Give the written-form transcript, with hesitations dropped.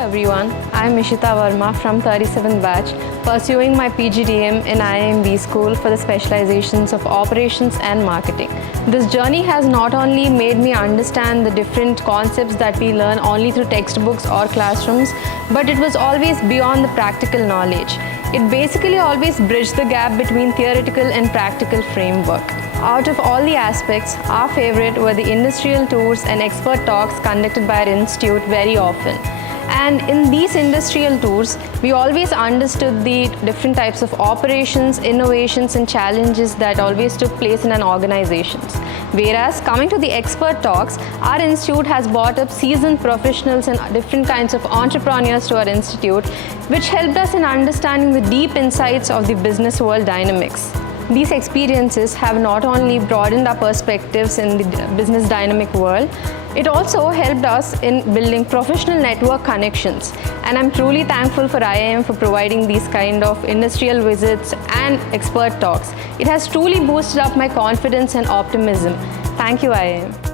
everyone, I am Ishita Verma from 37th batch, pursuing my PGDM in IIAM School for the specializations of operations and marketing. This journey has not only made me understand the different concepts that we learn only through textbooks or classrooms, but it was always beyond the practical knowledge. It basically always bridged the gap between theoretical and practical framework. Out of all the aspects, our favorite were the industrial tours and expert talks conducted by our institute very often. And in these industrial tours, we always understood the different types of operations, innovations and challenges that always took place in an organization. Whereas coming to the expert talks, our institute has brought up seasoned professionals and different kinds of entrepreneurs to our institute, which helped us in understanding the deep insights of the business world dynamics. These experiences have not only broadened our perspectives in the business dynamic world, it also helped us in building professional network connections. And I'm truly thankful for IIM for providing these kind of industrial visits and expert talks. It has truly boosted up my confidence and optimism. Thank you, IIM.